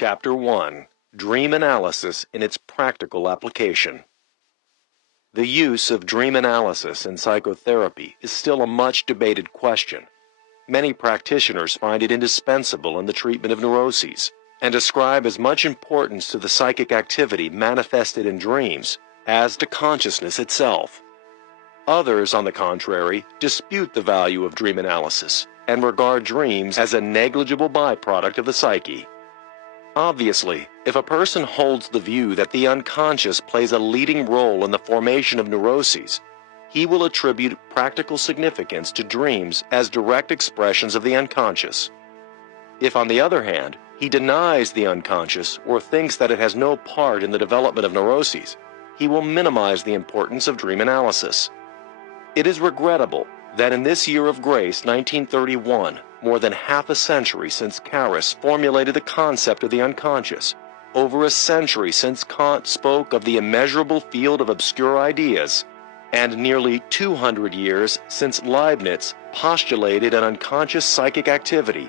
Chapter 1. Dream Analysis in its Practical Application. The use of dream analysis in psychotherapy is still a much debated question. Many practitioners find it indispensable in the treatment of neuroses, and ascribe as much importance to the psychic activity manifested in dreams as to consciousness itself. Others, on the contrary, dispute the value of dream analysis and regard dreams as a negligible byproduct of the psyche. Obviously, if a person holds the view that the unconscious plays a leading role in the formation of neuroses, he will attribute practical significance to dreams as direct expressions of the unconscious. If, on the other hand, he denies the unconscious or thinks that it has no part in the development of neuroses, he will minimize the importance of dream analysis. It is regrettable that in this year of grace, 1931, more than half a century since Carus formulated the concept of the unconscious, over a century since Kant spoke of the immeasurable field of obscure ideas, and nearly 200 years since Leibniz postulated an unconscious psychic activity,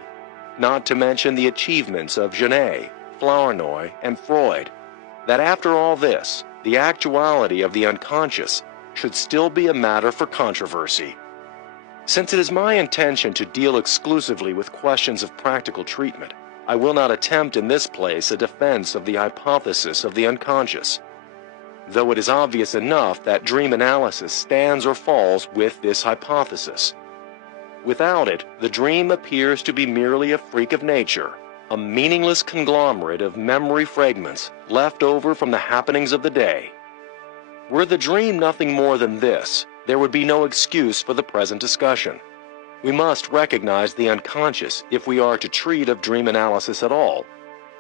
not to mention the achievements of Genet, Flournoy, and Freud, that after all this, the actuality of the unconscious should still be a matter for controversy. Since it is my intention to deal exclusively with questions of practical treatment, I will not attempt in this place a defense of the hypothesis of the unconscious, though it is obvious enough that dream analysis stands or falls with this hypothesis. Without it, the dream appears to be merely a freak of nature, a meaningless conglomerate of memory fragments left over from the happenings of the day. Were the dream nothing more than this, there would be no excuse for the present discussion. We must recognize the unconscious if we are to treat of dream analysis at all,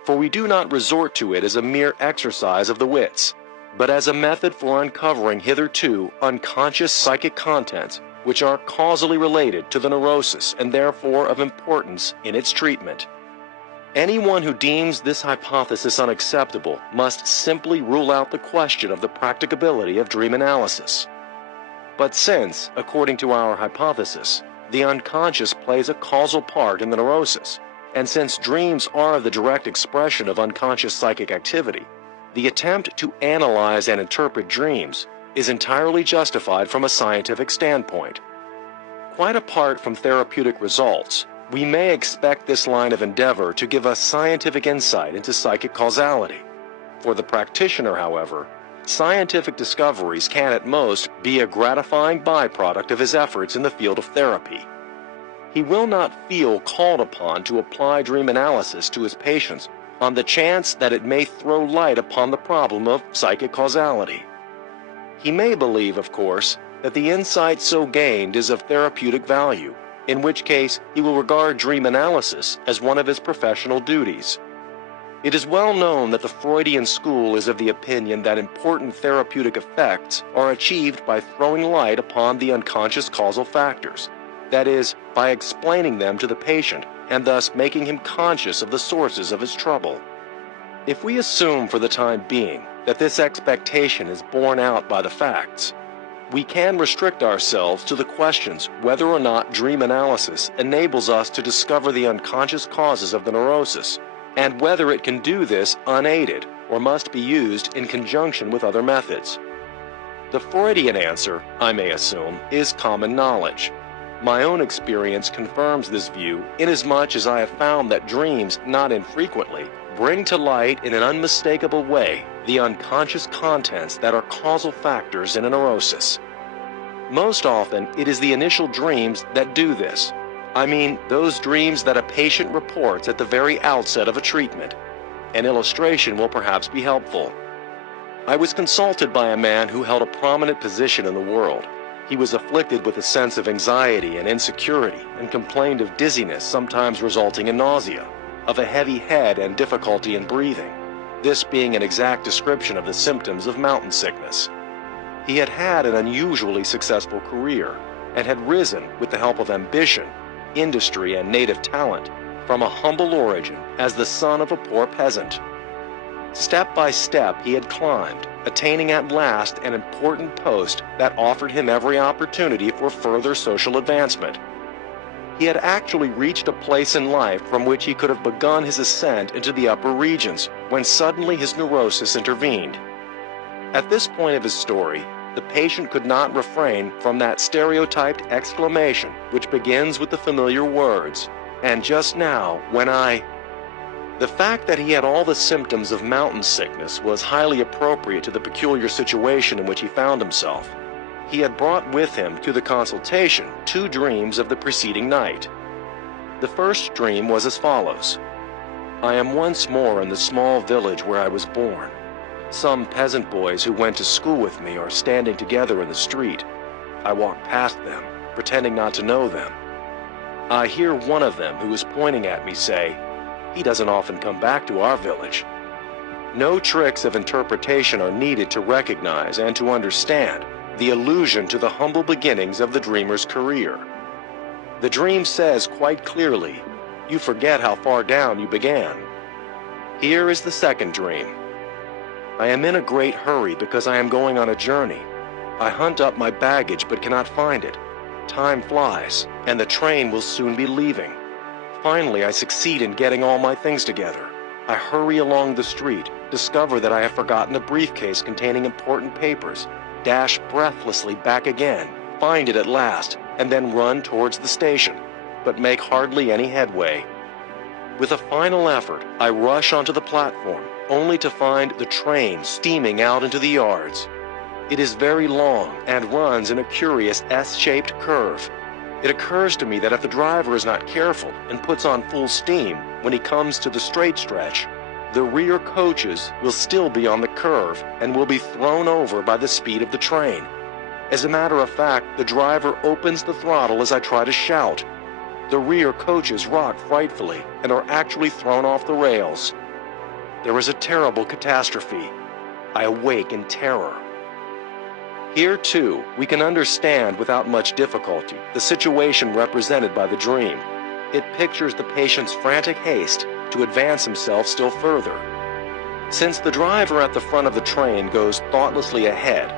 for we do not resort to it as a mere exercise of the wits, but as a method for uncovering hitherto unconscious psychic contents which are causally related to the neurosis and therefore of importance in its treatment. Anyone who deems this hypothesis unacceptable must simply rule out the question of the practicability of dream analysis. But since, according to our hypothesis, the unconscious plays a causal part in the neurosis, and since dreams are the direct expression of unconscious psychic activity, the attempt to analyze and interpret dreams is entirely justified from a scientific standpoint. Quite apart from therapeutic results, we may expect this line of endeavor to give us scientific insight into psychic causality. For the practitioner, however, scientific discoveries can at most be a gratifying byproduct of his efforts in the field of therapy. He will not feel called upon to apply dream analysis to his patients on the chance that it may throw light upon the problem of psychic causality. He may believe, of course, that the insight so gained is of therapeutic value, in which case he will regard dream analysis as one of his professional duties. It is well known that the Freudian school is of the opinion that important therapeutic effects are achieved by throwing light upon the unconscious causal factors, that is, by explaining them to the patient and thus making him conscious of the sources of his trouble. If we assume for the time being that this expectation is borne out by the facts, we can restrict ourselves to the questions whether or not dream analysis enables us to discover the unconscious causes of the neurosis, and whether it can do this unaided or must be used in conjunction with other methods. The Freudian answer, I may assume, is common knowledge. My own experience confirms this view inasmuch as I have found that dreams, not infrequently, bring to light in an unmistakable way the unconscious contents that are causal factors in a neurosis. Most often, it is the initial dreams that do this. I mean, those dreams that a patient reports at the very outset of a treatment. An illustration will perhaps be helpful. I was consulted by a man who held a prominent position in the world. He was afflicted with a sense of anxiety and insecurity and complained of dizziness, sometimes resulting in nausea, of a heavy head and difficulty in breathing, this being an exact description of the symptoms of mountain sickness. He had had an unusually successful career and had risen with the help of ambition, industry, and native talent from a humble origin as the son of a poor peasant. Step by step he had climbed, attaining at last an important post that offered him every opportunity for further social advancement. He had actually reached a place in life from which he could have begun his ascent into the upper regions, when suddenly his neurosis intervened. At this point of his story, the patient could not refrain from that stereotyped exclamation which begins with the familiar words, "And just now, when I..." The fact that he had all the symptoms of mountain sickness was highly appropriate to the peculiar situation in which he found himself. He had brought with him to the consultation 2 dreams of the preceding night. The first dream was as follows: "I am once more in the small village where I was born. Some peasant boys who went to school with me are standing together in the street. I walk past them, pretending not to know them. I hear one of them, who is pointing at me, say, 'He doesn't often come back to our village.' No tricks of interpretation are needed to recognize and to understand the allusion to the humble beginnings of the dreamer's career. The dream says quite clearly, 'You forget how far down you began.' Here is the second dream. I am in a great hurry because I am going on a journey. I hunt up my baggage but cannot find it. Time flies, and the train will soon be leaving. Finally, I succeed in getting all my things together. I hurry along the street, discover that I have forgotten a briefcase containing important papers, dash breathlessly back again, find it at last, and then run towards the station, but make hardly any headway. With a final effort, I rush onto the platform, only to find the train steaming out into the yards. It is very long and runs in a curious S-shaped curve. It occurs to me that if the driver is not careful and puts on full steam when he comes to the straight stretch, the rear coaches will still be on the curve and will be thrown over by the speed of the train. As a matter of fact, the driver opens the throttle as I try to shout. The rear coaches rock frightfully and are actually thrown off the rails. There is a terrible catastrophe. I awake in terror. Here, too, we can understand without much difficulty the situation represented by the dream. It pictures the patient's frantic haste to advance himself still further. Since the driver at the front of the train goes thoughtlessly ahead,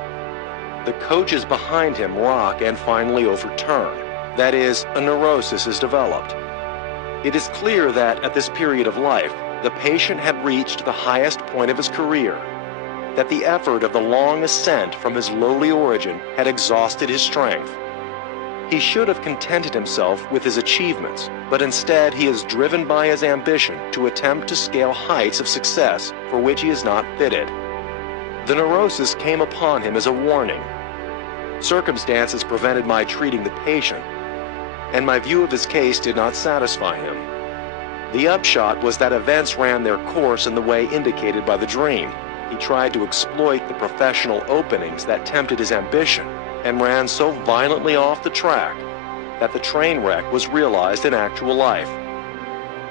the coaches behind him rock and finally overturn. That is, a neurosis is developed. It is clear that at this period of life, the patient had reached the highest point of his career, that the effort of the long ascent from his lowly origin had exhausted his strength. He should have contented himself with his achievements, but instead he is driven by his ambition to attempt to scale heights of success for which he is not fitted. The neurosis came upon him as a warning. Circumstances prevented my treating the patient, and my view of his case did not satisfy him. The upshot was that events ran their course in the way indicated by the dream. He tried to exploit the professional openings that tempted his ambition and ran so violently off the track that the train wreck was realized in actual life.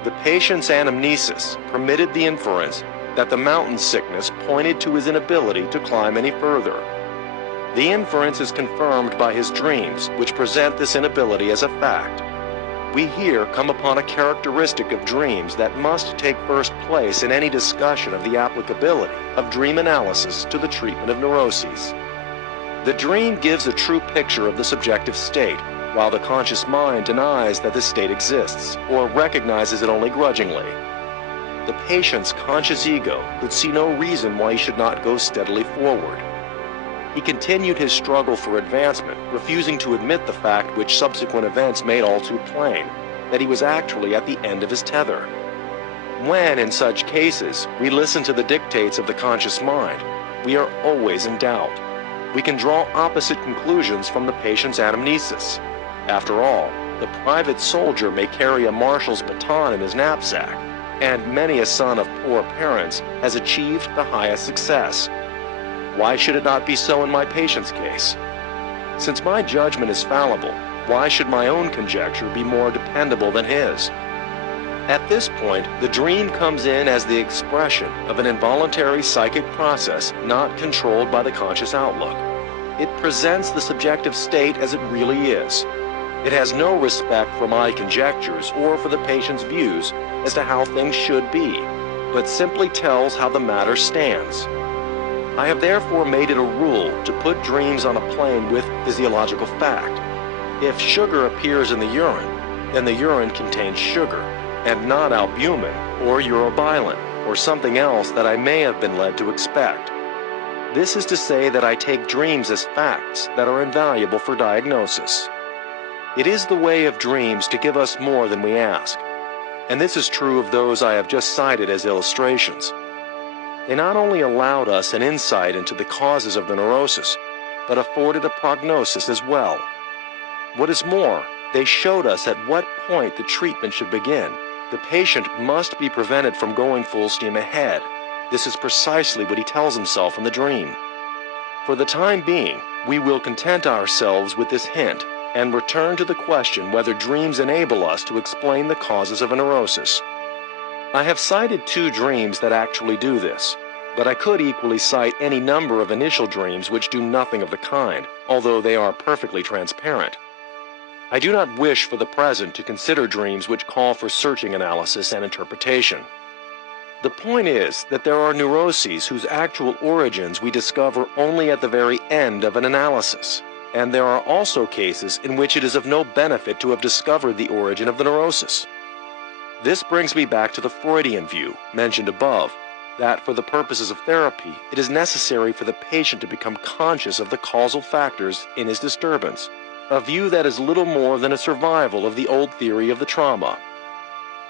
The patient's anamnesis permitted the inference that the mountain sickness pointed to his inability to climb any further. The inference is confirmed by his dreams, which present this inability as a fact. We here come upon a characteristic of dreams that must take first place in any discussion of the applicability of dream analysis to the treatment of neuroses. The dream gives a true picture of the subjective state, while the conscious mind denies that this state exists, or recognizes it only grudgingly. The patient's conscious ego could see no reason why he should not go steadily forward. He continued his struggle for advancement, refusing to admit the fact which subsequent events made all too plain, that he was actually at the end of his tether. When, in such cases, we listen to the dictates of the conscious mind, we are always in doubt. We can draw opposite conclusions from the patient's anamnesis. After all, the private soldier may carry a marshal's baton in his knapsack, and many a son of poor parents has achieved the highest success. Why should it not be so in my patient's case? Since my judgment is fallible, why should my own conjecture be more dependable than his? At this point, the dream comes in as the expression of an involuntary psychic process not controlled by the conscious outlook. It presents the subjective state as it really is. It has no respect for my conjectures or for the patient's views as to how things should be, but simply tells how the matter stands. I have therefore made it a rule to put dreams on a plane with physiological fact. If sugar appears in the urine, then the urine contains sugar, and not albumin or urobilin, or something else that I may have been led to expect. This is to say that I take dreams as facts that are invaluable for diagnosis. It is the way of dreams to give us more than we ask, and this is true of those I have just cited as illustrations. They not only allowed us an insight into the causes of the neurosis, but afforded a prognosis as well. What is more, they showed us at what point the treatment should begin. The patient must be prevented from going full steam ahead. This is precisely what he tells himself in the dream. For the time being, we will content ourselves with this hint and return to the question whether dreams enable us to explain the causes of a neurosis. I have cited 2 dreams that actually do this, but I could equally cite any number of initial dreams which do nothing of the kind, although they are perfectly transparent. I do not wish for the present to consider dreams which call for searching analysis and interpretation. The point is that there are neuroses whose actual origins we discover only at the very end of an analysis, and there are also cases in which it is of no benefit to have discovered the origin of the neurosis. This brings me back to the Freudian view, mentioned above, that for the purposes of therapy, it is necessary for the patient to become conscious of the causal factors in his disturbance, a view that is little more than a survival of the old theory of the trauma.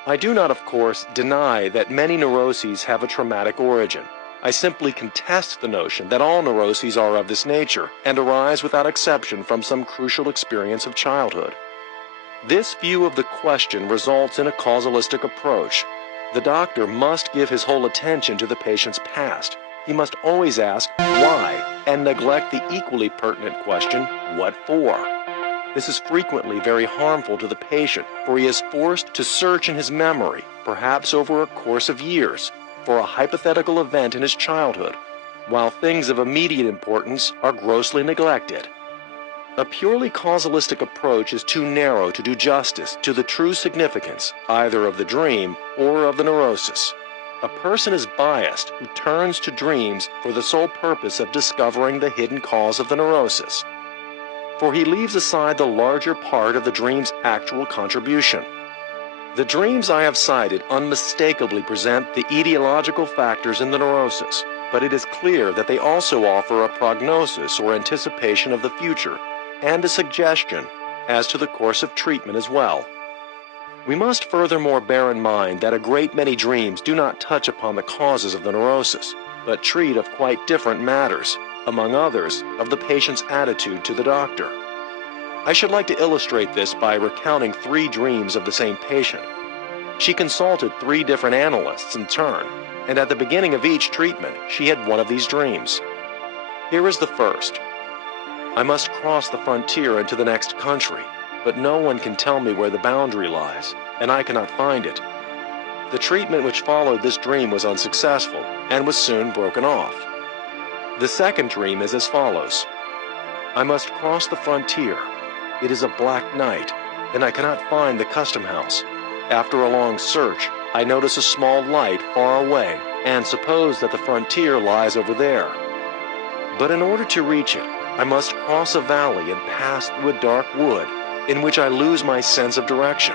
I do not, of course, deny that many neuroses have a traumatic origin. I simply contest the notion that all neuroses are of this nature and arise without exception from some crucial experience of childhood. This view of the question results in a causalistic approach. The doctor must give his whole attention to the patient's past. He must always ask why and neglect the equally pertinent question, what for? This is frequently very harmful to the patient, for he is forced to search in his memory, perhaps over a course of years, for a hypothetical event in his childhood, while things of immediate importance are grossly neglected. A purely causalistic approach is too narrow to do justice to the true significance either of the dream or of the neurosis. A person is biased who turns to dreams for the sole purpose of discovering the hidden cause of the neurosis, for he leaves aside the larger part of the dream's actual contribution. The dreams I have cited unmistakably present the etiological factors in the neurosis, but it is clear that they also offer a prognosis or anticipation of the future and a suggestion as to the course of treatment as well. We must furthermore bear in mind that a great many dreams do not touch upon the causes of the neurosis, but treat of quite different matters, among others, of the patient's attitude to the doctor. I should like to illustrate this by recounting 3 dreams of the same patient. She consulted 3 different analysts in turn, and at the beginning of each treatment, she had one of these dreams. Here is the first. I must cross the frontier into the next country, but no one can tell me where the boundary lies, and I cannot find it. The treatment which followed this dream was unsuccessful, and was soon broken off. The second dream is as follows. I must cross the frontier. It is a black night, and I cannot find the custom house. After a long search, I notice a small light far away, and suppose that the frontier lies over there. But in order to reach it, I must cross a valley and pass through a dark wood, in which I lose my sense of direction.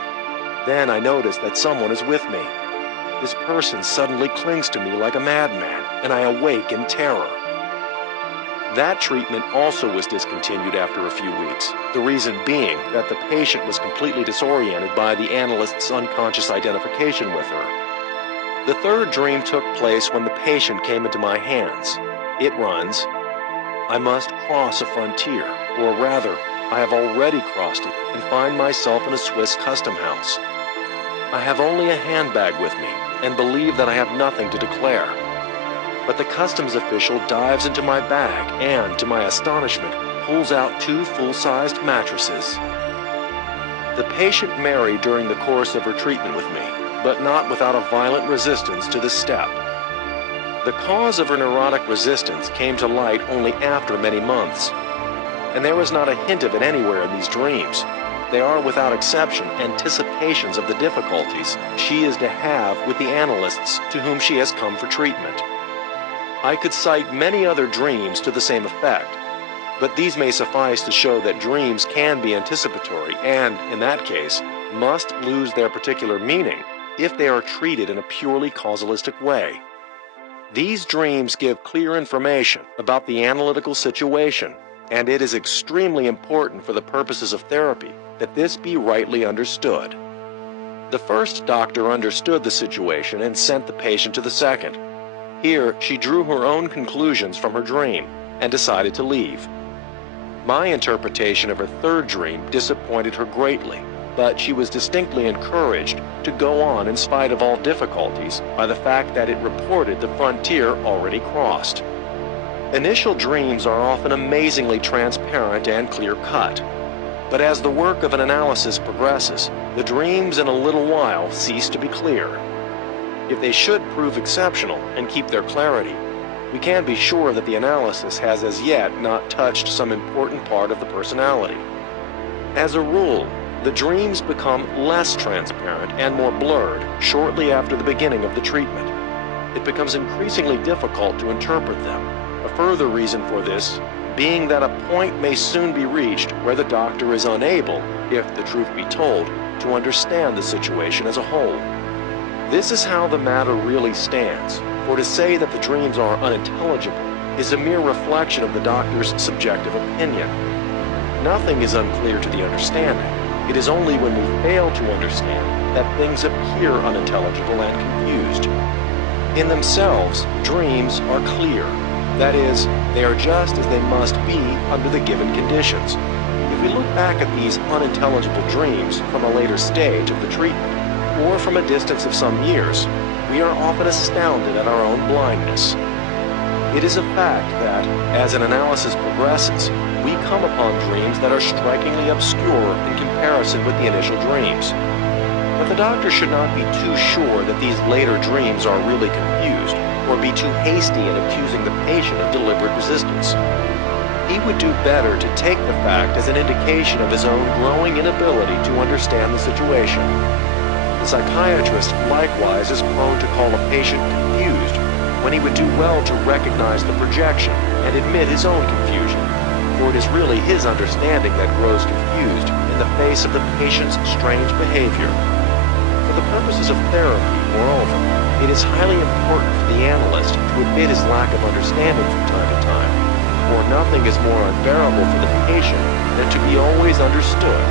Then I notice that someone is with me. This person suddenly clings to me like a madman, and I awake in terror. That treatment also was discontinued after a few weeks, the reason being that the patient was completely disoriented by the analyst's unconscious identification with her. The third dream took place when the patient came into my hands. It runs, I must cross a frontier, or rather, I have already crossed it and find myself in a Swiss custom house. I have only a handbag with me and believe that I have nothing to declare. But the customs official dives into my bag and, to my astonishment, pulls out 2 full-sized mattresses. The patient married during the course of her treatment with me, but not without a violent resistance to this step. The cause of her neurotic resistance came to light only after many months, and there was not a hint of it anywhere in these dreams. They are, without exception, anticipations of the difficulties she is to have with the analysts to whom she has come for treatment. I could cite many other dreams to the same effect, but these may suffice to show that dreams can be anticipatory and, in that case, must lose their particular meaning if they are treated in a purely causalistic way. These dreams give clear information about the analytical situation, and it is extremely important for the purposes of therapy that this be rightly understood. The first doctor understood the situation and sent the patient to the second. Here, she drew her own conclusions from her dream and decided to leave. My interpretation of her third dream disappointed her greatly, but she was distinctly encouraged to go on in spite of all difficulties by the fact that it reported the frontier already crossed. Initial dreams are often amazingly transparent and clear-cut, but as the work of an analysis progresses, the dreams in a little while cease to be clear. If they should prove exceptional and keep their clarity, we can be sure that the analysis has as yet not touched some important part of the personality. As a rule, the dreams become less transparent and more blurred shortly after the beginning of the treatment. It becomes increasingly difficult to interpret them. A further reason for this being that a point may soon be reached where the doctor is unable, if the truth be told, to understand the situation as a whole. This is how the matter really stands, for to say that the dreams are unintelligible is a mere reflection of the doctor's subjective opinion. Nothing is unclear to the understanding. It is only when we fail to understand that things appear unintelligible and confused. In themselves, dreams are clear. That is, they are just as they must be under the given conditions. If we look back at these unintelligible dreams from a later stage of the treatment, or from a distance of some years, we are often astounded at our own blindness. It is a fact that, as an analysis progresses, we come upon dreams that are strikingly obscure in comparison with the initial dreams. But the doctor should not be too sure that these later dreams are really confused, or be too hasty in accusing the patient of deliberate resistance. He would do better to take the fact as an indication of his own growing inability to understand the situation. The psychiatrist likewise is prone to call a patient confused when he would do well to recognize the projection and admit his own confusion, for it is really his understanding that grows confused in the face of the patient's strange behavior. For the purposes of therapy, moreover, it is highly important for the analyst to admit his lack of understanding from time to time, for nothing is more unbearable for the patient than to be always understood.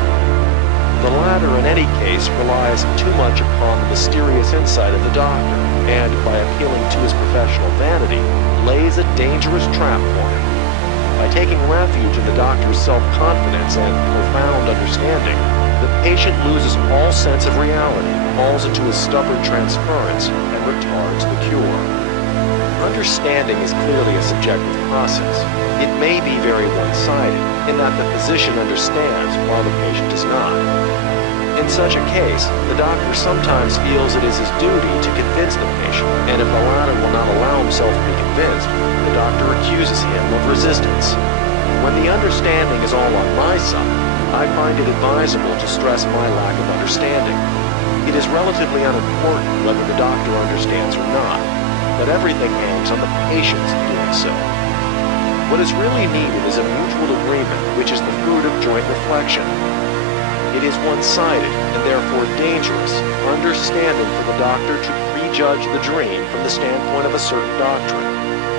The latter, in any case, relies too much upon the mysterious insight of the doctor, and, by appealing to his professional vanity, lays a dangerous trap for him. By taking refuge in the doctor's self-confidence and profound understanding, the patient loses all sense of reality, falls into a stubborn transference, and retards the cure. Understanding is clearly a subjective process. It may be very one-sided, in that the physician understands while the patient does not. In such a case, the doctor sometimes feels it is his duty to convince the patient, and if the latter will not allow himself to be convinced, the doctor accuses him of resistance. When the understanding is all on my side, I find it advisable to stress my lack of understanding. It is relatively unimportant whether the doctor understands or not, but everything hangs on the patient's doing so. What is really needed is a mutual agreement which is the fruit of joint reflection. It is one-sided and therefore dangerous, understanding for the doctor to prejudge the dream from the standpoint of a certain doctrine,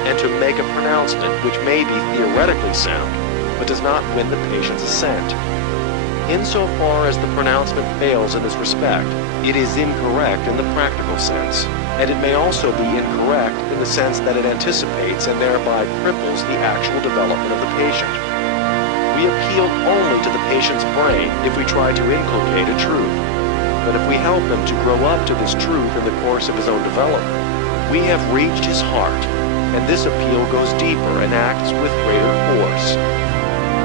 and to make a pronouncement which may be theoretically sound, but does not win the patient's assent. Insofar as the pronouncement fails in this respect, it is incorrect in the practical sense, and it may also be incorrect in the sense that it anticipates and thereby cripples the actual development of the patient. We appeal only to the patient's brain if we try to inculcate a truth, but if we help him to grow up to this truth in the course of his own development, we have reached his heart, and this appeal goes deeper and acts with greater force.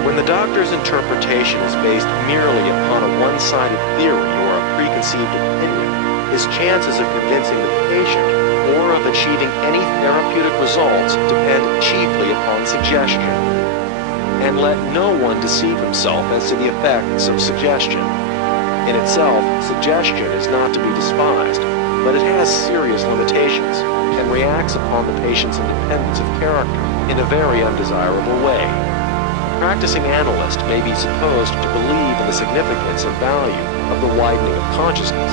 When the doctor's interpretation is based merely upon a one-sided theory or a preconceived opinion, his chances of convincing the patient or of achieving any therapeutic results depend chiefly upon suggestion. And let no one deceive himself as to the effects of suggestion. In itself, suggestion is not to be despised, but it has serious limitations and reacts upon the patient's independence of character in a very undesirable way. practicing analyst may be supposed to believe in the significance and value of the widening of consciousness.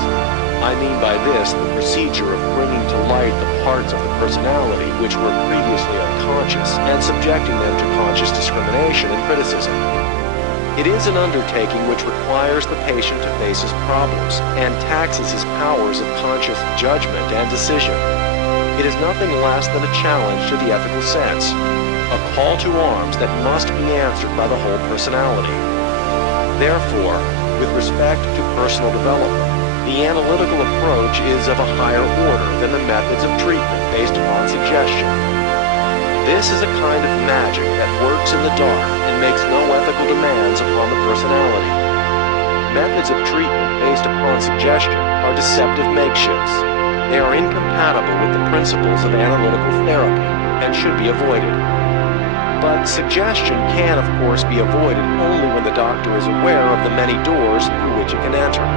I mean by this the procedure of bringing to light the parts of the personality which were previously unconscious and subjecting them to conscious discrimination and criticism. It is an undertaking which requires the patient to face his problems and taxes his powers of conscious judgment and decision. It is nothing less than a challenge to the ethical sense, a call to arms that must be answered by the whole personality. Therefore, with respect to personal development, the analytical approach is of a higher order than the methods of treatment based upon suggestion. This is a kind of magic that works in the dark and makes no ethical demands upon the personality. Methods of treatment based upon suggestion are deceptive makeshifts. They are incompatible with the principles of analytical therapy and should be avoided. But suggestion can, of course, be avoided only when the doctor is aware of the many doors through which it can enter.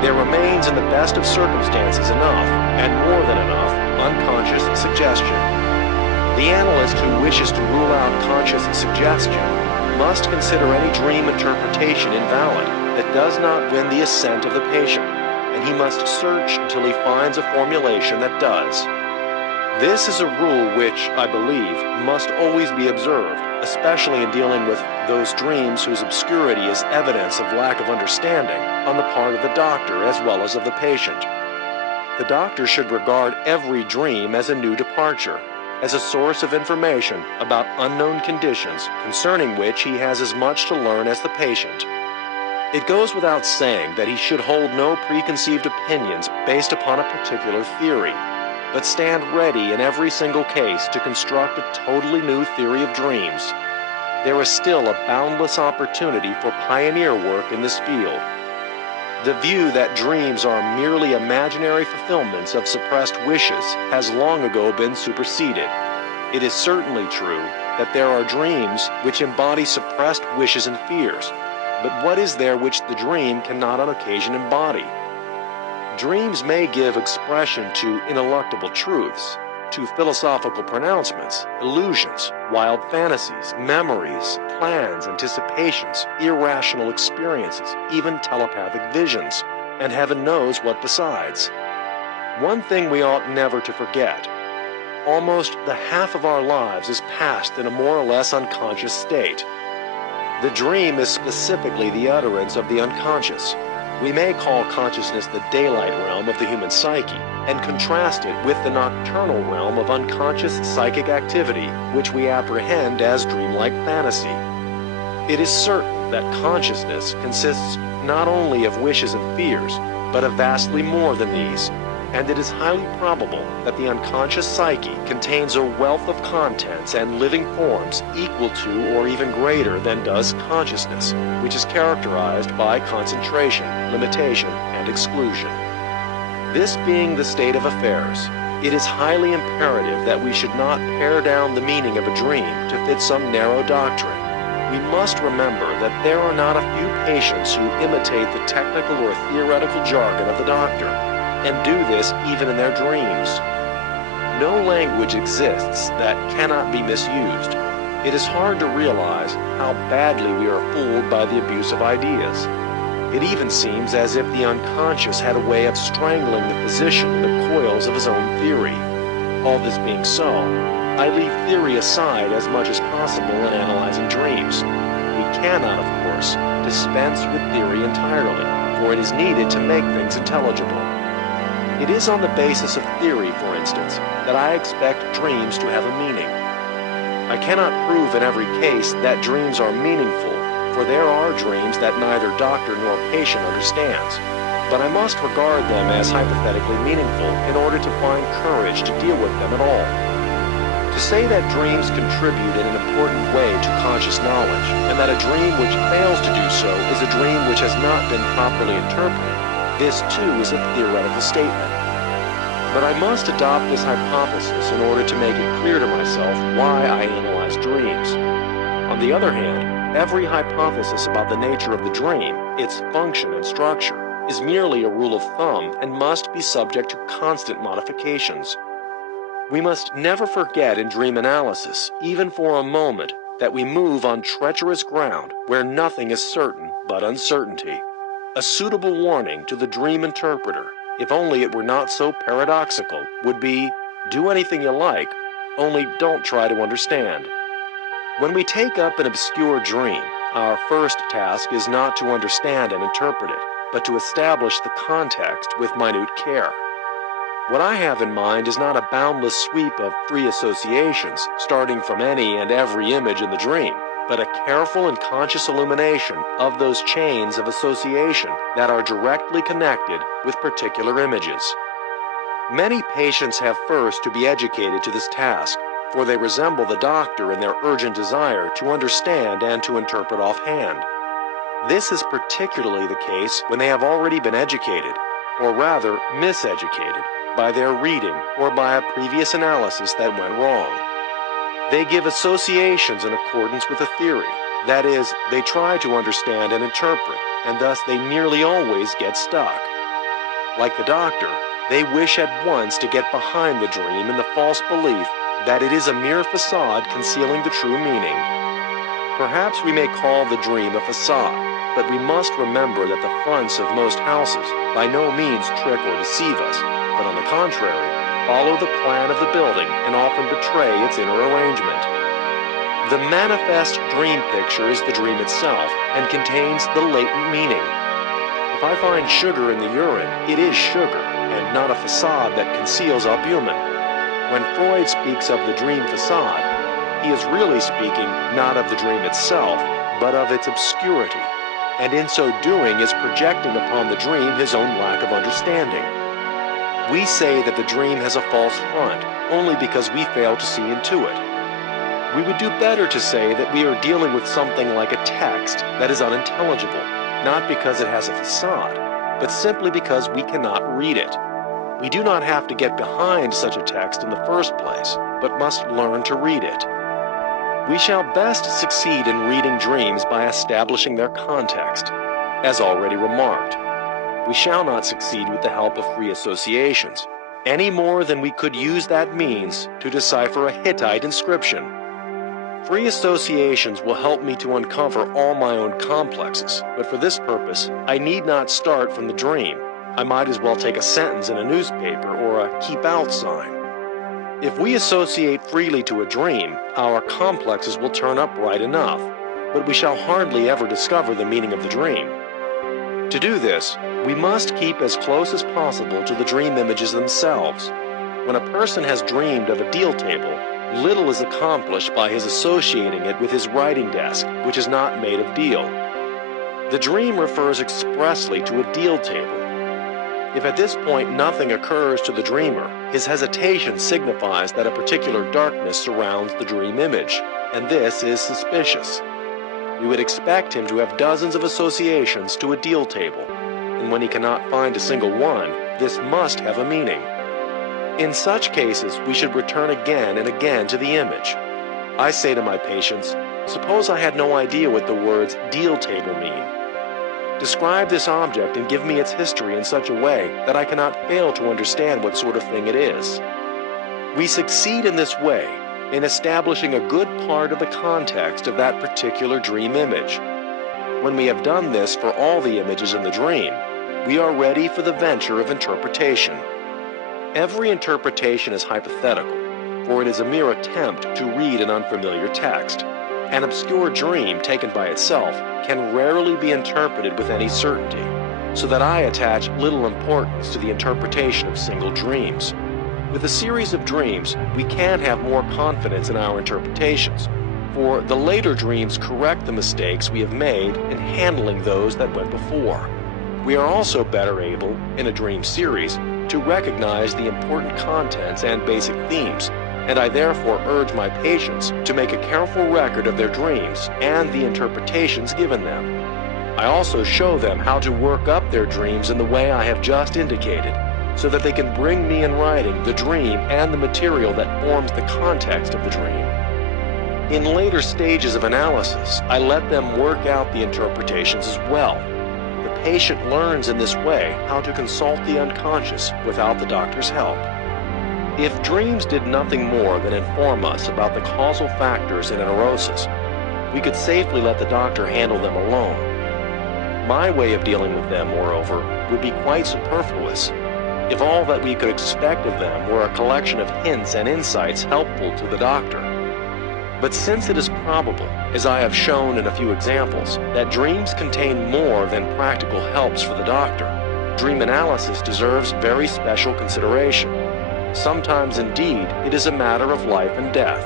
There remains in the best of circumstances enough, and more than enough, unconscious suggestion. The analyst who wishes to rule out conscious suggestion must consider any dream interpretation invalid that does not win the assent of the patient, and he must search until he finds a formulation that does. This is a rule which, I believe, must always be observed, especially in dealing with those dreams whose obscurity is evidence of lack of understanding on the part of the doctor as well as of the patient. The doctor should regard every dream as a new departure, as a source of information about unknown conditions concerning which he has as much to learn as the patient. It goes without saying that he should hold no preconceived opinions based upon a particular theory, but stand ready in every single case to construct a totally new theory of dreams. There is still a boundless opportunity for pioneer work in this field. The view that dreams are merely imaginary fulfillments of suppressed wishes has long ago been superseded. It is certainly true that there are dreams which embody suppressed wishes and fears, but what is there which the dream cannot on occasion embody? Dreams may give expression to ineluctable truths, to philosophical pronouncements, illusions, wild fantasies, memories, plans, anticipations, irrational experiences, even telepathic visions, and heaven knows what besides. One thing we ought never to forget. Almost the half of our lives is passed in a more or less unconscious state. The dream is specifically the utterance of the unconscious. We may call consciousness the daylight realm of the human psyche, and contrast it with the nocturnal realm of unconscious psychic activity, which we apprehend as dreamlike fantasy. It is certain that consciousness consists not only of wishes and fears, but of vastly more than these, and it is highly probable that the unconscious psyche contains a wealth of contents and living forms equal to or even greater than does consciousness, which is characterized by concentration, limitation, and exclusion. This being the state of affairs, it is highly imperative that we should not pare down the meaning of a dream to fit some narrow doctrine. We must remember that there are not a few patients who imitate the technical or theoretical jargon of the doctor, and do this even in their dreams. No language exists that cannot be misused. It is hard to realize how badly we are fooled by the abuse of ideas. It even seems as if the unconscious had a way of strangling the physician in the coils of his own theory. All this being so, I leave theory aside as much as possible in analyzing dreams. We cannot, of course, dispense with theory entirely, for it is needed to make things intelligible. It is on the basis of theory, for instance, that I expect dreams to have a meaning. I cannot prove in every case that dreams are meaningful, for there are dreams that neither doctor nor patient understands, but I must regard them as hypothetically meaningful in order to find courage to deal with them at all. To say that dreams contribute in an important way to conscious knowledge, and that a dream which fails to do so is a dream which has not been properly interpreted, this too is a theoretical statement. But I must adopt this hypothesis in order to make it clear to myself why I analyze dreams. On the other hand, every hypothesis about the nature of the dream, its function and structure, is merely a rule of thumb and must be subject to constant modifications. We must never forget in dream analysis, even for a moment, that we move on treacherous ground where nothing is certain but uncertainty. A suitable warning to the dream interpreter, if only it were not so paradoxical, would be, do anything you like, only don't try to understand. When we take up an obscure dream, our first task is not to understand and interpret it, but to establish the context with minute care. What I have in mind is not a boundless sweep of free associations, starting from any and every image in the dream, but a careful and conscious illumination of those chains of association that are directly connected with particular images. Many patients have first to be educated to this task, for they resemble the doctor in their urgent desire to understand and to interpret offhand. This is particularly the case when they have already been educated, or rather miseducated, by their reading or by a previous analysis that went wrong. They give associations in accordance with a theory. That is, they try to understand and interpret, and thus they nearly always get stuck. Like the doctor, they wish at once to get behind the dream in the false belief that it is a mere facade concealing the true meaning. Perhaps we may call the dream a facade, but we must remember that the fronts of most houses by no means trick or deceive us, but on the contrary, follow the plan of the building and often betray its inner arrangement. The manifest dream picture is the dream itself and contains the latent meaning. If I find sugar in the urine, it is sugar, and not a facade that conceals albumin. When Freud speaks of the dream facade, he is really speaking not of the dream itself, but of its obscurity, and in so doing is projecting upon the dream his own lack of understanding. We say that the dream has a false front only because we fail to see into it. We would do better to say that we are dealing with something like a text that is unintelligible, not because it has a facade, but simply because we cannot read it. We do not have to get behind such a text in the first place, but must learn to read it. We shall best succeed in reading dreams by establishing their context. As already remarked, we shall not succeed with the help of free associations, any more than we could use that means to decipher a Hittite inscription. Free associations will help me to uncover all my own complexes, but for this purpose, I need not start from the dream. I might as well take a sentence in a newspaper or a keep out sign. If we associate freely to a dream, our complexes will turn up right enough, but we shall hardly ever discover the meaning of the dream. To do this, we must keep as close as possible to the dream images themselves. When a person has dreamed of a deal table, little is accomplished by his associating it with his writing desk, which is not made of deal. The dream refers expressly to a deal table. If at this point nothing occurs to the dreamer, his hesitation signifies that a particular darkness surrounds the dream image, and this is suspicious. We would expect him to have dozens of associations to a deal table, and when he cannot find a single one, this must have a meaning. In such cases, we should return again and again to the image. I say to my patients, suppose I had no idea what the words deal table mean. Describe this object and give me its history in such a way that I cannot fail to understand what sort of thing it is. We succeed in this way in establishing a good part of the context of that particular dream image. When we have done this for all the images in the dream, we are ready for the venture of interpretation. Every interpretation is hypothetical, for it is a mere attempt to read an unfamiliar text. An obscure dream taken by itself can rarely be interpreted with any certainty, so that I attach little importance to the interpretation of single dreams. With a series of dreams, we can have more confidence in our interpretations, for the later dreams correct the mistakes we have made in handling those that went before. We are also better able, in a dream series, to recognize the important contents and basic themes, and I therefore urge my patients to make a careful record of their dreams and the interpretations given them. I also show them how to work up their dreams in the way I have just indicated, so that they can bring me in writing the dream and the material that forms the context of the dream. In later stages of analysis, I let them work out the interpretations as well. The patient learns in this way how to consult the unconscious without the doctor's help. If dreams did nothing more than inform us about the causal factors in a neurosis, we could safely let the doctor handle them alone. My way of dealing with them, moreover, would be quite superfluous if all that we could expect of them were a collection of hints and insights helpful to the doctor. But since it is probable, as I have shown in a few examples, that dreams contain more than practical helps for the doctor, dream analysis deserves very special consideration. Sometimes, indeed, it is a matter of life and death.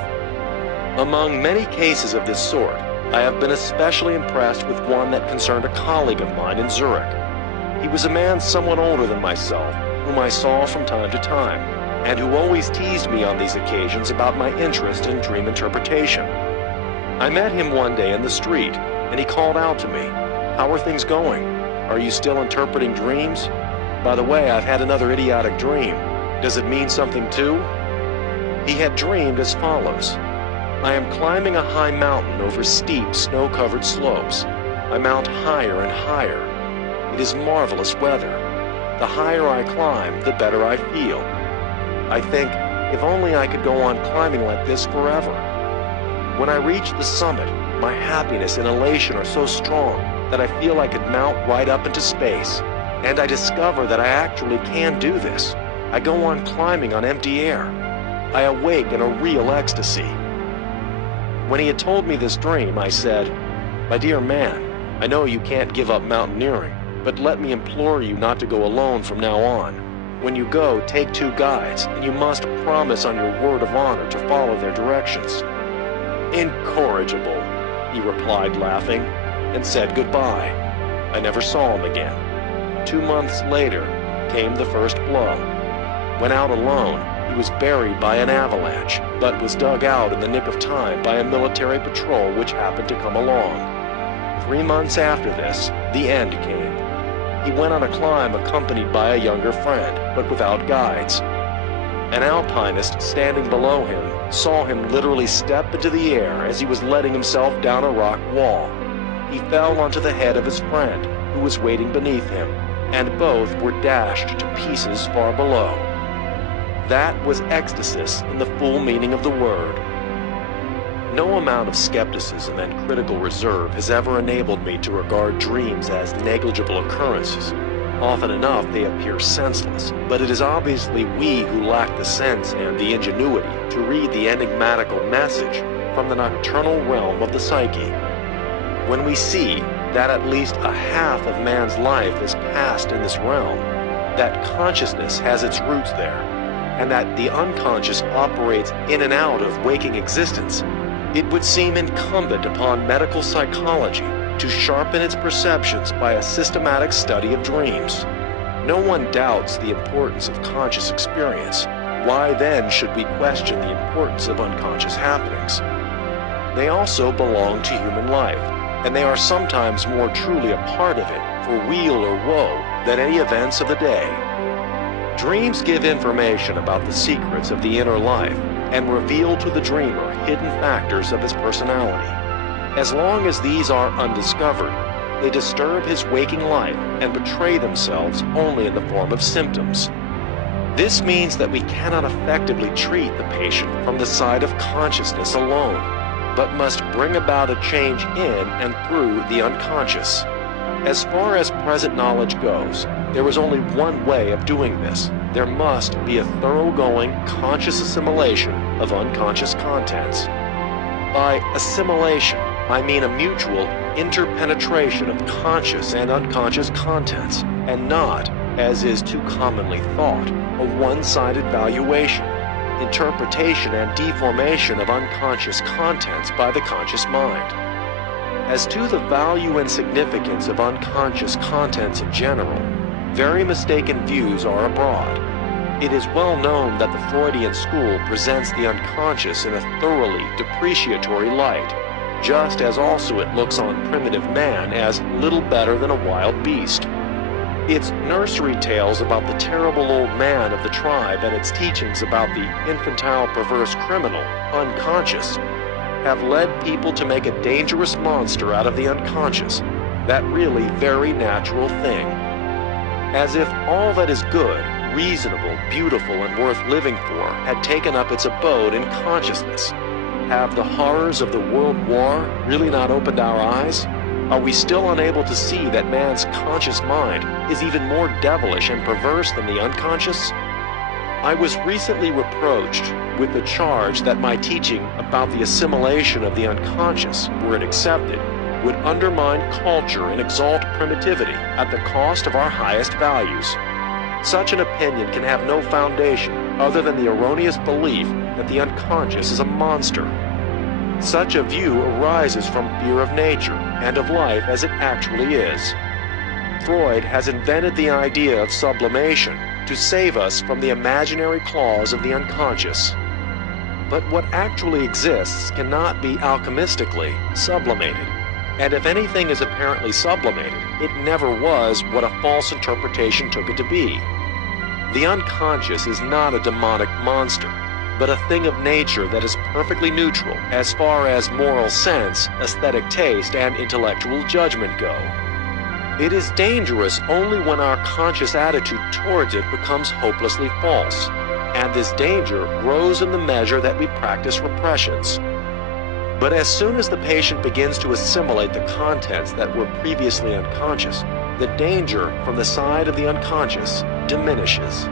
Among many cases of this sort, I have been especially impressed with one that concerned a colleague of mine in Zurich. He was a man somewhat older than myself, whom I saw from time to time, and who always teased me on these occasions about my interest in dream interpretation. I met him one day in the street, and he called out to me, "How are things going? Are you still interpreting dreams? By the way, I've had another idiotic dream. Does it mean something too?" He had dreamed as follows. I am climbing a high mountain over steep, snow-covered slopes. I mount higher and higher. It is marvelous weather. The higher I climb, the better I feel. I think, if only I could go on climbing like this forever. When I reach the summit, my happiness and elation are so strong that I feel I could mount right up into space. And I discover that I actually can do this. I go on climbing on empty air. I awake in a real ecstasy. When he had told me this dream, I said, "My dear man, I know you can't give up mountaineering, but let me implore you not to go alone from now on. When you go, take 2 guides, and you must promise on your word of honor to follow their directions." "Incorrigible," he replied, laughing, and said goodbye. I never saw him again. 2 months later came the first blow. When out alone, he was buried by an avalanche, but was dug out in the nick of time by a military patrol which happened to come along. 3 months after this, the end came. He went on a climb accompanied by a younger friend, but without guides. An alpinist standing below him saw him literally step into the air as he was letting himself down a rock wall. He fell onto the head of his friend, who was waiting beneath him, and both were dashed to pieces far below. That was ecstasis in the full meaning of the word. No amount of skepticism and critical reserve has ever enabled me to regard dreams as negligible occurrences. Often enough they appear senseless, but it is obviously we who lack the sense and the ingenuity to read the enigmatical message from the nocturnal realm of the psyche. When we see that at least a half of man's life is passed in this realm, that consciousness has its roots there, and that the unconscious operates in and out of waking existence, it would seem incumbent upon medical psychology to sharpen its perceptions by a systematic study of dreams. No one doubts the importance of conscious experience. Why then should we question the importance of unconscious happenings? They also belong to human life, and they are sometimes more truly a part of it, for weal or woe, than any events of the day. Dreams give information about the secrets of the inner life and reveal to the dreamer hidden factors of his personality. As long as these are undiscovered, they disturb his waking life and betray themselves only in the form of symptoms. This means that we cannot effectively treat the patient from the side of consciousness alone, but must bring about a change in and through the unconscious. As far as present knowledge goes, there is only one way of doing this. There must be a thoroughgoing conscious assimilation of unconscious contents. By assimilation, I mean a mutual interpenetration of conscious and unconscious contents, and not, as is too commonly thought, a one-sided valuation, interpretation, and deformation of unconscious contents by the conscious mind. As to the value and significance of unconscious contents in general, very mistaken views are abroad. It is well known that the Freudian school presents the unconscious in a thoroughly depreciatory light, just as also it looks on primitive man as little better than a wild beast. Its nursery tales about the terrible old man of the tribe and its teachings about the infantile perverse criminal, unconscious, have led people to make a dangerous monster out of the unconscious, that really very natural thing. As if all that is good, reasonable, beautiful, and worth living for had taken up its abode in consciousness. Have the horrors of the World War really not opened our eyes? Are we still unable to see that man's conscious mind is even more devilish and perverse than the unconscious? I was recently reproached with the charge that my teaching about the assimilation of the unconscious, were it accepted, would undermine culture and exalt primitivity at the cost of our highest values. Such an opinion can have no foundation other than the erroneous belief that the unconscious is a monster. Such a view arises from fear of nature and of life as it actually is. Freud has invented the idea of sublimation to save us from the imaginary claws of the unconscious. But what actually exists cannot be alchemistically sublimated. And if anything is apparently sublimated, it never was what a false interpretation took it to be. The unconscious is not a demonic monster, but a thing of nature that is perfectly neutral as far as moral sense, aesthetic taste, and intellectual judgment go. It is dangerous only when our conscious attitude towards it becomes hopelessly false, and this danger grows in the measure that we practice repressions. But as soon as the patient begins to assimilate the contents that were previously unconscious, the danger from the side of the unconscious diminishes.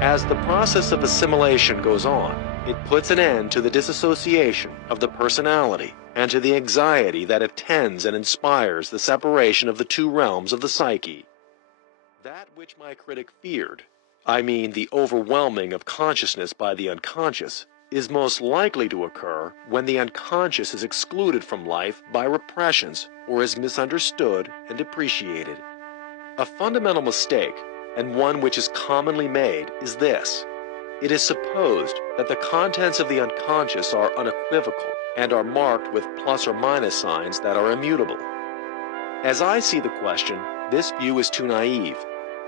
As the process of assimilation goes on, it puts an end to the disassociation of the personality and to the anxiety that attends and inspires the separation of the two realms of the psyche. That which my critic feared, I mean the overwhelming of consciousness by the unconscious, is most likely to occur when the unconscious is excluded from life by repressions or is misunderstood and depreciated. A fundamental mistake, and one which is commonly made, is this. It is supposed that the contents of the unconscious are unequivocal and are marked with plus or minus signs that are immutable. As I see the question, this view is too naive.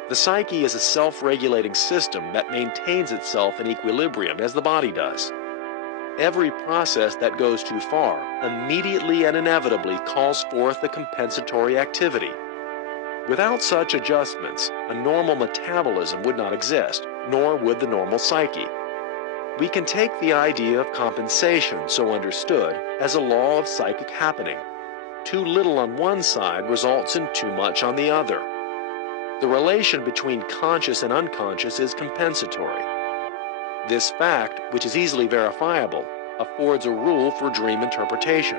The psyche is a self-regulating system that maintains itself in equilibrium as the body does. Every process that goes too far immediately and inevitably calls forth a compensatory activity. Without such adjustments, a normal metabolism would not exist, nor would the normal psyche. We can take the idea of compensation, so understood, as a law of psychic happening. Too little on one side results in too much on the other. The relation between conscious and unconscious is compensatory. This fact, which is easily verifiable, affords a rule for dream interpretation.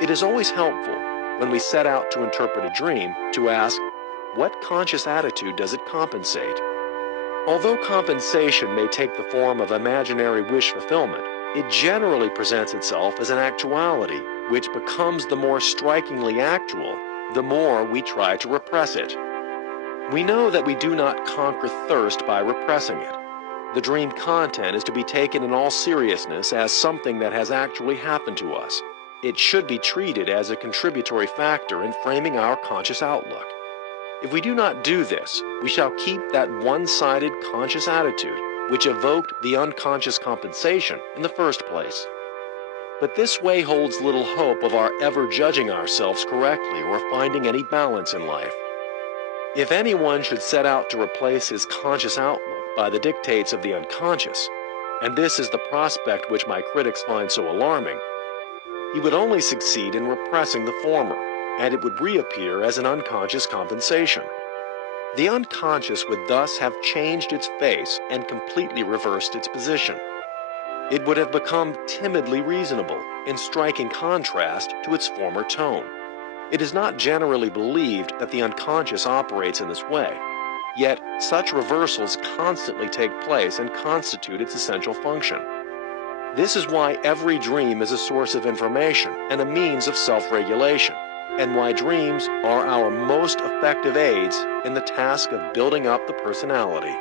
It is always helpful, when we set out to interpret a dream, to ask, what conscious attitude does it compensate? Although compensation may take the form of imaginary wish fulfillment, it generally presents itself as an actuality, which becomes the more strikingly actual, the more we try to repress it. We know that we do not conquer thirst by repressing it. The dream content is to be taken in all seriousness as something that has actually happened to us. It should be treated as a contributory factor in framing our conscious outlook. If we do not do this, we shall keep that one-sided conscious attitude which evoked the unconscious compensation in the first place. But this way holds little hope of our ever judging ourselves correctly or finding any balance in life. If anyone should set out to replace his conscious outlook by the dictates of the unconscious, and this is the prospect which my critics find so alarming, he would only succeed in repressing the former, and it would reappear as an unconscious compensation. The unconscious would thus have changed its face and completely reversed its position. It would have become timidly reasonable, in striking contrast to its former tone. It is not generally believed that the unconscious operates in this way, yet such reversals constantly take place and constitute its essential function. This is why every dream is a source of information and a means of self-regulation, and why dreams are our most effective aids in the task of building up the personality.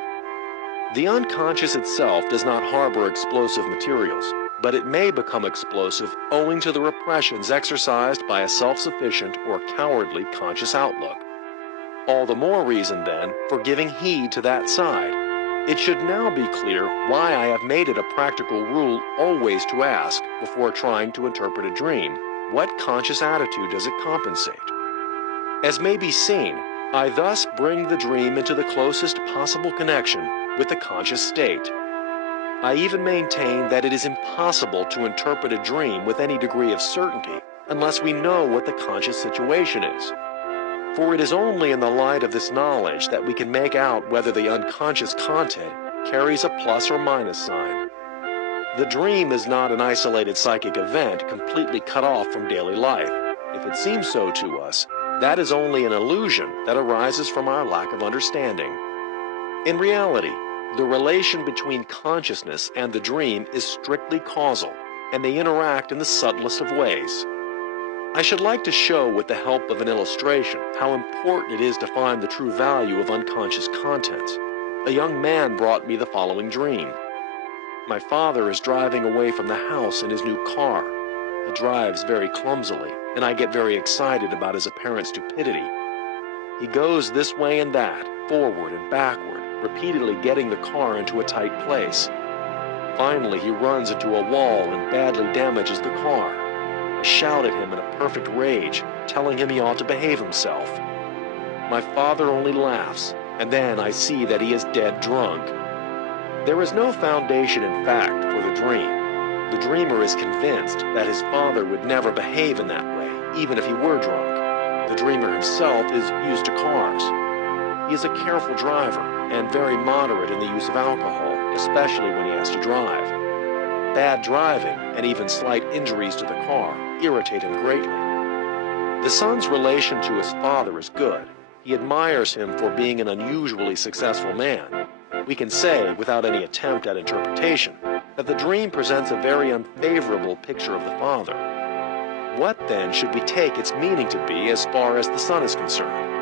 The unconscious itself does not harbor explosive materials, but it may become explosive owing to the repressions exercised by a self-sufficient or cowardly conscious outlook. All the more reason, then, for giving heed to that side. It should now be clear why I have made it a practical rule always to ask, before trying to interpret a dream, what conscious attitude does it compensate? As may be seen, I thus bring the dream into the closest possible connection with the conscious state. I even maintain that it is impossible to interpret a dream with any degree of certainty unless we know what the conscious situation is. For it is only in the light of this knowledge that we can make out whether the unconscious content carries a plus or minus sign. The dream is not an isolated psychic event completely cut off from daily life. If it seems so to us, that is only an illusion that arises from our lack of understanding. In reality, the relation between consciousness and the dream is strictly causal, and they interact in the subtlest of ways. I should like to show with the help of an illustration how important it is to find the true value of unconscious contents. A young man brought me the following dream. My father is driving away from the house in his new car. He drives very clumsily, and I get very excited about his apparent stupidity. He goes this way and that, forward and backward, repeatedly getting the car into a tight place. Finally, he runs into a wall and badly damages the car. I shout at him in a perfect rage, telling him he ought to behave himself. My father only laughs, and then I see that he is dead drunk. There is no foundation in fact for the dream. The dreamer is convinced that his father would never behave in that way, even if he were drunk. The dreamer himself is used to cars. He is a careful driver and very moderate in the use of alcohol, especially when he has to drive. Bad driving and even slight injuries to the car irritate him greatly. The son's relation to his father is good. He admires him for being an unusually successful man. We can say, without any attempt at interpretation, that the dream presents a very unfavorable picture of the father. What then should we take its meaning to be as far as the son is concerned?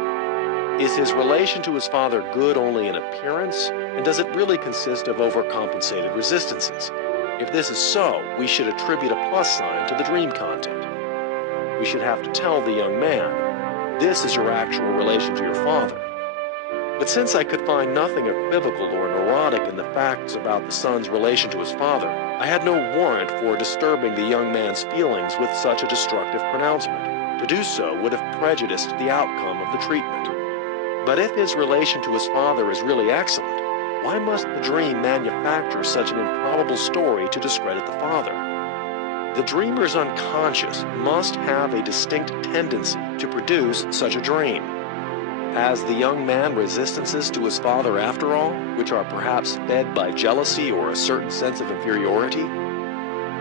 Is his relation to his father good only in appearance, and does it really consist of overcompensated resistances? If this is so, we should attribute a plus sign to the dream content. We should have to tell the young man, this is your actual relation to your father. But since I could find nothing equivocal or neurotic in the facts about the son's relation to his father, I had no warrant for disturbing the young man's feelings with such a destructive pronouncement. To do so would have prejudiced the outcome of the treatment. But if his relation to his father is really excellent, why must the dream manufacture such an improbable story to discredit the father? The dreamer's unconscious must have a distinct tendency to produce such a dream. Has the young man resistances to his father after all, which are perhaps fed by jealousy or a certain sense of inferiority?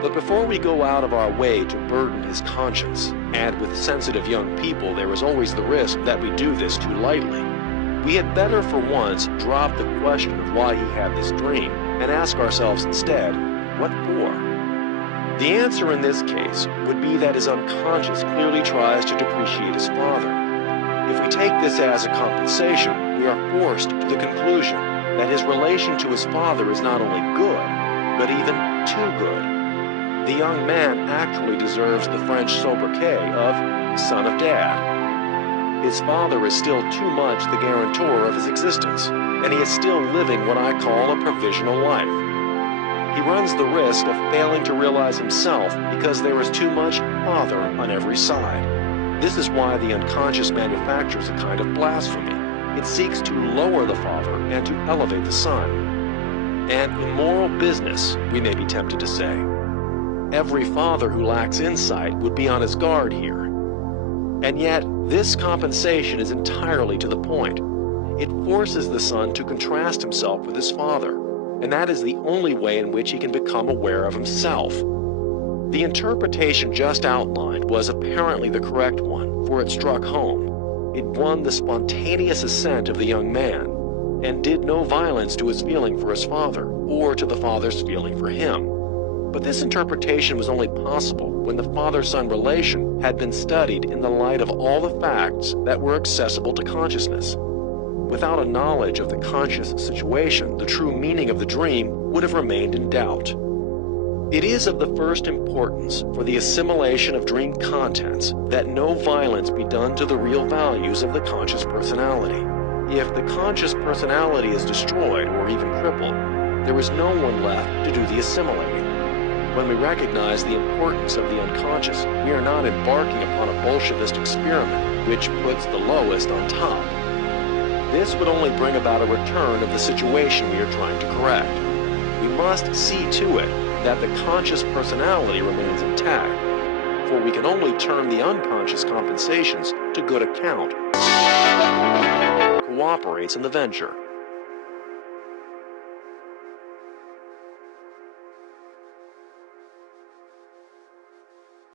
But before we go out of our way to burden his conscience, and with sensitive young people there is always the risk that we do this too lightly, we had better for once drop the question of why he had this dream and ask ourselves instead, what for? The answer in this case would be that his unconscious clearly tries to depreciate his father. If we take this as a compensation, we are forced to the conclusion that his relation to his father is not only good, but even too good. The young man actually deserves the French sobriquet of son of dad. His father is still too much the guarantor of his existence, and he is still living what I call a provisional life. He runs the risk of failing to realize himself because there is too much father on every side. This is why the unconscious manufactures a kind of blasphemy. It seeks to lower the father and to elevate the son. An immoral business, we may be tempted to say. Every father who lacks insight would be on his guard here. And yet, this compensation is entirely to the point. It forces the son to contrast himself with his father, and that is the only way in which he can become aware of himself. The interpretation just outlined was apparently the correct one, for it struck home. It won the spontaneous assent of the young man, and did no violence to his feeling for his father, or to the father's feeling for him. But this interpretation was only possible when the father-son relation had been studied in the light of all the facts that were accessible to consciousness. Without a knowledge of the conscious situation, the true meaning of the dream would have remained in doubt. It is of the first importance for the assimilation of dream contents that no violence be done to the real values of the conscious personality. If the conscious personality is destroyed or even crippled, there is no one left to do the assimilating. When we recognize the importance of the unconscious, we are not embarking upon a Bolshevist experiment which puts the lowest on top. This would only bring about a return of the situation we are trying to correct. We must see to it that the conscious personality remains intact, for we can only turn the unconscious compensations to good account. Cooperates in the venture.